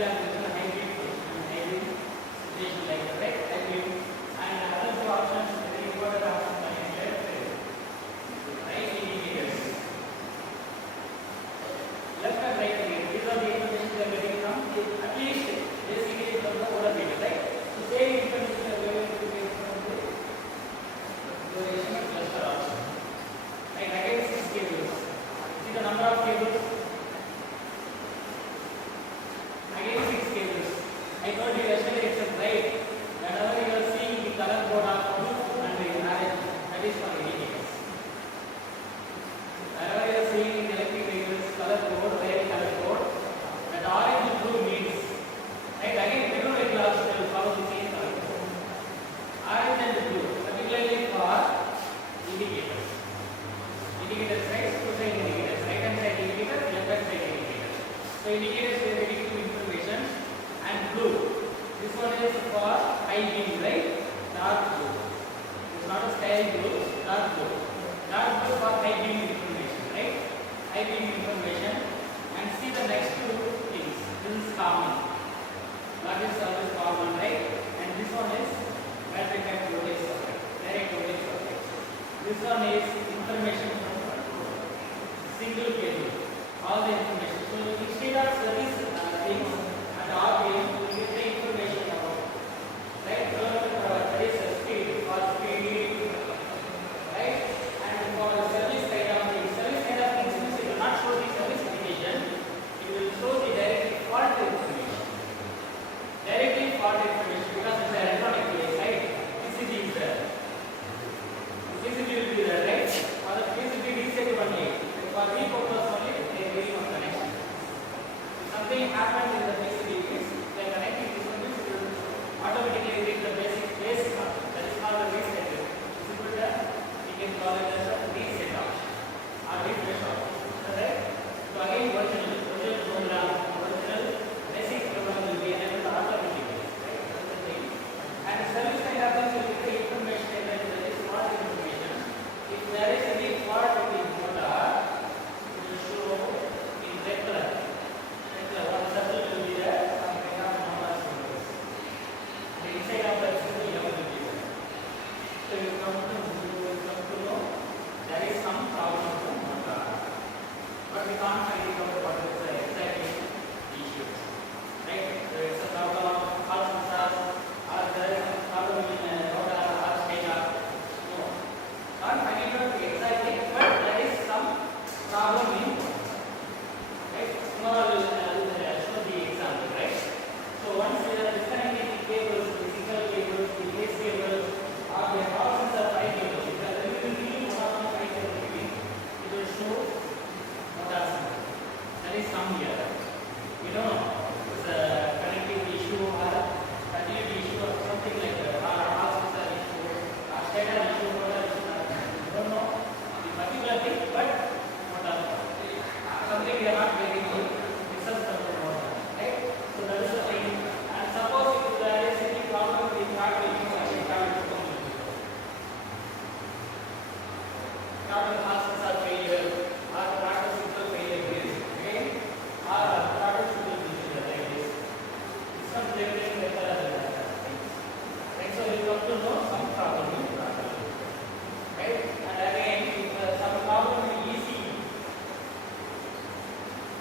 lamp is a hybrid situation like that, right? Hybrid. And other two options, very important options are right indicators. Left and right indicators. These are the information we are getting from at least basically from the order data, right? So same information we are going to get from the duration cluster option. Right, again 6 cables. See the number of cables. Again 6 cables. I told you yesterday it's a bright. Whenever you are seeing the color code of blue and the orange, that is for indicators. Whenever you are seeing in electric vehicles color code, red color code, that orange and blue means, right? Again, petrol vehicle also will follow the same color code. Orange and blue, particularly for indicators. Indicators, right? Two side indicators, right hand side indicator, left hand side indicator. So indicators we are getting two information. And blue, this one is for high beam, right? Dark blue. It's not a sky blue, dark blue. Dark blue for high beam information, right? High beam information. And see the next two things. This is common. That is always common, right? And this one is battery pack voltage supply, direct voltage supply. This one is information from single cable. All the information. So instead of service things and all you get the information about, right? There is a speed for speed, right? And for the service kind of things, it will not show the service indication. It will show the direct fault information. Directly fault information because it's an electronic device, right? PCB is there. PCB will be there, right? For the PCB reset only. For repurpose only, they are very much connection. If something happens in the PCB, they are connecting this one, this will automatically read the base option. That is called the reset. Distributor, we can call it as a reset option or refresh option. Right? So again, original program, original basic program will be enabled automatically. Right? That's the thing. And service kind of things will be the information that is fault information. If there is any fault in the motor, it will show in red color. One circle will be there, some kind of numbers will be there. The inside of the circle will be there. So you come to know there is some problem with the motor. But we can't find it out what is the exact issue. Right? So it's a problem of false sensors or there is some problem in motor or stator. No. Can't find it out exactly, but there is some problem in motor. Right? Tomorrow show the example, right? So once we are disconnecting the cables, the signal cables, the base cables, or the power sensor 5 cables, if you are removing one of the 5 cables, it will show motor sensor. That is some here. You know, it's a connectivity issue or continuity issue or something like that, or power sensor issue, or stator issue, motor issue. I don't know the particular thing, but motor something we are not getting good. Right? So that is the thing. And suppose if there is any problem with the throttle, throttle houses are failure, or throttle signal failure is, okay? Or throttle signal failure like this. Some everything better than that. Right? So you have to know some problem in throttle. Right? And again, if some problem in ECU,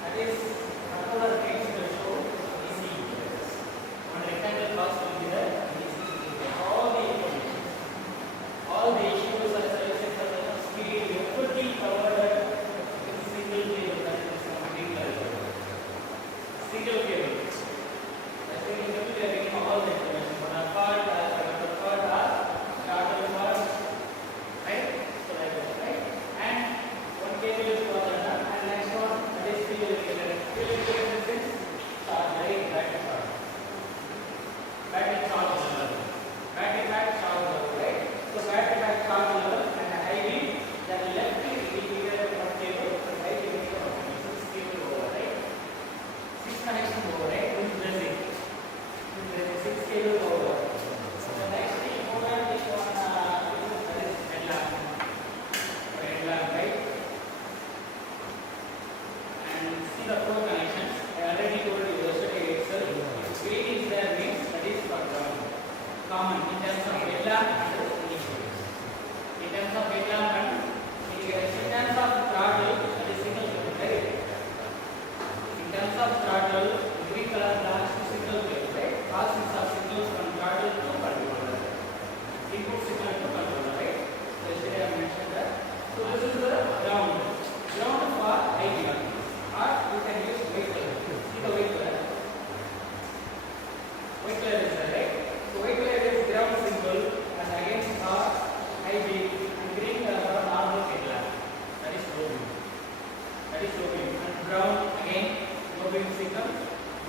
that is controller gates will show ECU. One rectangle box will be there. All the information, all the issues and services of the speed, everything covered in single cable. That is single cable. That single cable we are getting all the information. One are fault, conductor fault, or throttle fault. Right? So like that, right? And one cable is covered, and next one that is field indicator. Field indicator is charge, right? Battery charge. Battery charge level. Battery pack charge level, right? So battery pack charge level and high beam, then left indicator one cable, right indicator one cable. 6 cable over, right? 6 connection over, right? This is basic. This is 6 cable over. So the next thing important is one that is headlamp. Headlamp, right? And see the flow connections. I already told you yesterday itself. lamp and the spinning wheels. In terms of head lamp and in terms of throttle, that is single wheel, right? In terms of throttle, the green color belongs to single wheel, right? Passes are signals from throttle to controller. Input signal to controller, right? So yesterday I mentioned that. So this is the ground. Ground for IBR. Or you can use white color. See the white color. White color is there, right? So white color is ground symbol and against are IB and green color for normal headlamp. That is low beam. That is low beam. And brown again low beam signal.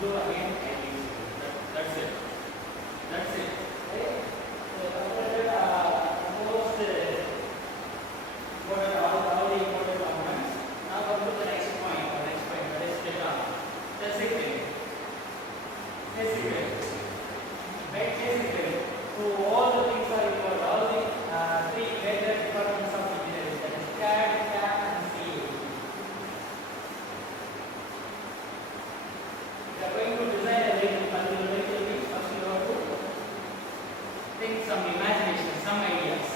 Blue again high beam signal. That's it. That's it. Okay? So almost what are all the important components. Now come to the next point. That is data. Basic thing. Basic thing. Right? Basic thing. So all the things are involved. All the three major departments of engineering. That is CAD, CAM, and CAE. If you are going to design a vehicle, particular vehicle, first you have to think some imagination, some ideas.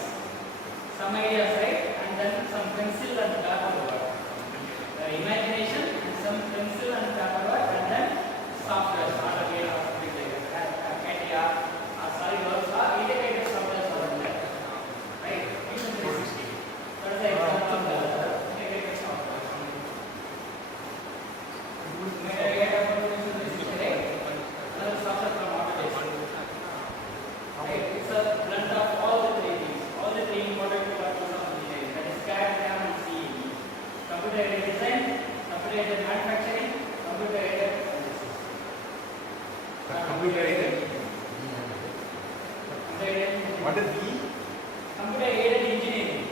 Some ideas, right? And then some pencil and paper work. Imagination and some pencil and paper work, and then software, AutoCAD or something like that. CATIA or SolidWorks or integrated software for that. Right? Fusion 360. That is the example of the integrated software. Another software from AutoCAD. Right? It's a blend of all the three things, all the three important departments of engineering. That is CAD, CAM, and CAE. Computer aided design, computer aided manufacturing, computer aided analysis. Computer aided. What is E? Computer aided engineering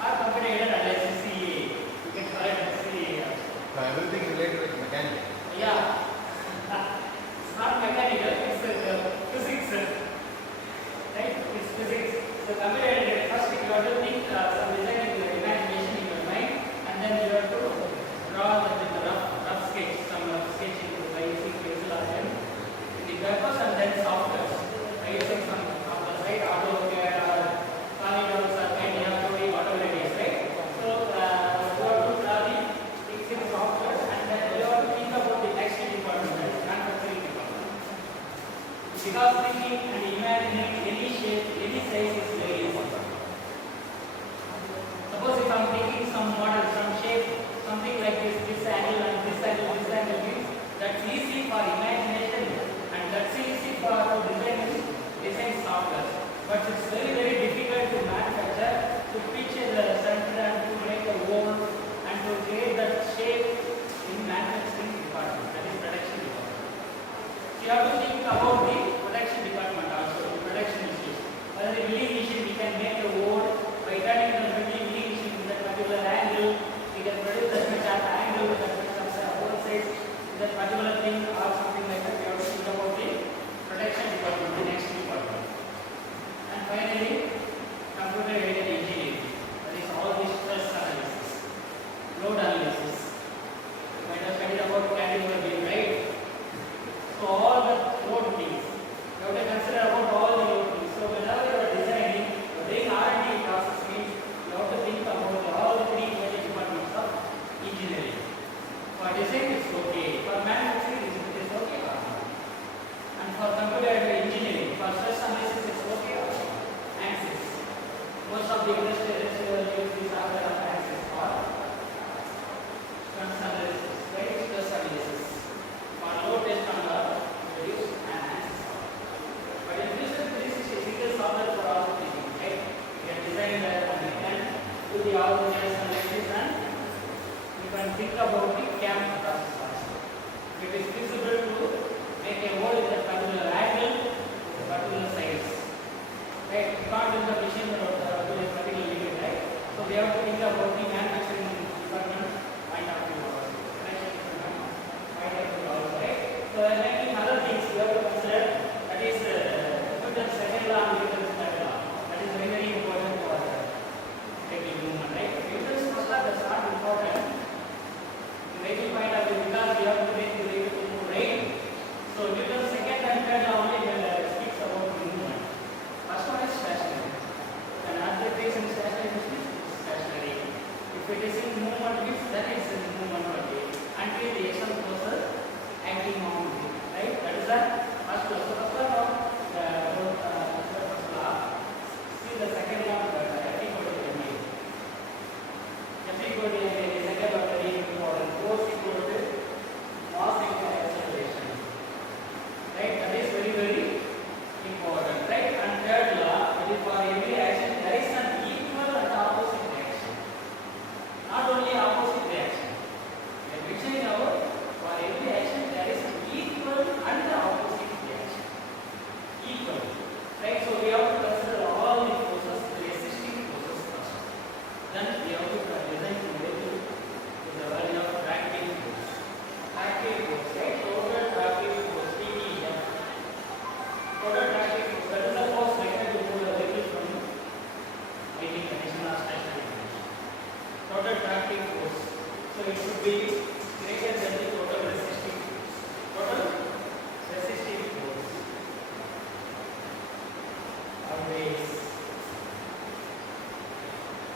or computer aided analysis, CAE. You can call it CAE. Everything related with mechanics. Yeah. It's not mechanical, it's physics. Right? It's physics. So computer aided, first you have to think some design in your imagination in your mind, and then you have to draw the rough sketch, some rough sketching by using pencil or pen in the papers, and then software. By using some software, right? AutoCAD or SolidWorks or CATIA, AutoCAD, right? So you have to draw the fixing software, and then you have to think about the next department, that is manufacturing department. Because thinking and imagining any shape, any size is very easy. Suppose if I am taking some model, some shape, something like this angle and this angle means that's easy for imagination and that's easy for design software. But it's very difficult to manufacture, to pitch the center and to make a hole and to create that shape in manufacturing department, that is production department. So you have to think about the production department also, the production issues. Whether the milling machine we can make a hole by turning the milling machine to that particular angle, we can produce that much at angle with that much of both sides, that particular thing or something like that. We have to think about the production department, the next department. And finally, computer aided engineering. That is all this stress analysis, load analysis. You might have studied about category beam, right? So all the load things, you have to consider about all the load things. So whenever you are designing, you are doing R&D process means you have to think about all the three major departments of engineering. For design it's okay, for manufacturing it is okay, and for computer engineering, for stress analysis it's okay. ANSYS. Most of the industry will use this software of ANSYS for stress analysis, right? Stress analysis. For load test on the we use ANSYS software. But in Fusion 360 single software for all the things, right? You can design that and you can do the all the stress analysis and you can think about the CAM process also. It is feasible to make a hole with a particular angle, with a particular size. Right? You can't use the machine to a particular limit, right? So we have to think about the manufacturing department point of view also. Point of view also, right? So making other things we have to consider, that is Newton's second law and Newton's third law. That is very important for taking movement, right? Newton's first law does not important. The vehicle point of view, because we have to make the vehicle move, right? So Newton's second and third law only speaks about movement. acting on it, right? That is the first law. So first law of the first law. See the second law, F equal to ma. F equal to ma. Second law very important. Force equal to mass into acceleration, right? That is very very important, right? And third law, that is for every action there is an equal and opposite reaction. Not only opposite reaction. We are mentioning about for every action there is an equal and opposite reaction. Equal, right? So we have to consider all the forces, the resisting forces first. Then we have to design the value of tractive force. Tractive force, right? Total tractive force, TTF. Total tractive force, that is the force vector to move the vehicle from waiting condition or stationary condition. Total tractive force, so it should be greater than the total resisting force. Total resisting force.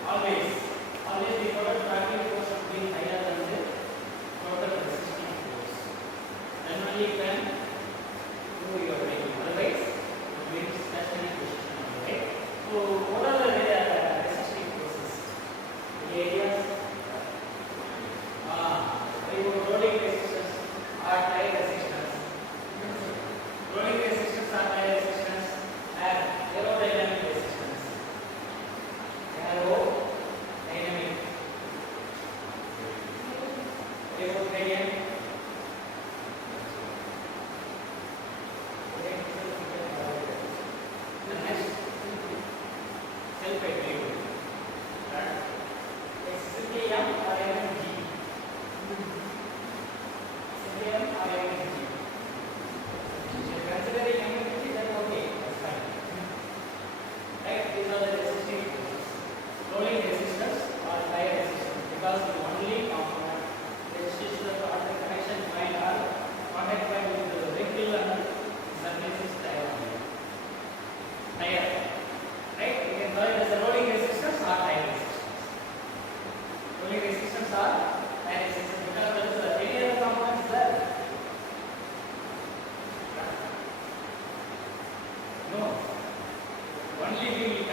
Always the total tractive force should be higher than the total resisting force. Then only you can move your vehicle. Otherwise, it will be stationary position. Right? So, what are the resisting forces? The areas. Rolling resistance or tire resistance. Rolling resistance or tire resistance and aerodynamic resistance. Aerodynamic. Aerodynamic. The next self-active. SCM or MG. SCM or MG. If you are considering MG, then okay, that's fine. Right? These are the resisting forces. Rolling resistance or tire resistance, because the only component resists the connection point or contact point with the vehicle and surface is tire. Tire. Right? You can call it as a rolling resistance or tire resistance. Rolling resistance or tire resistance, because there is any other components there. No. Only we will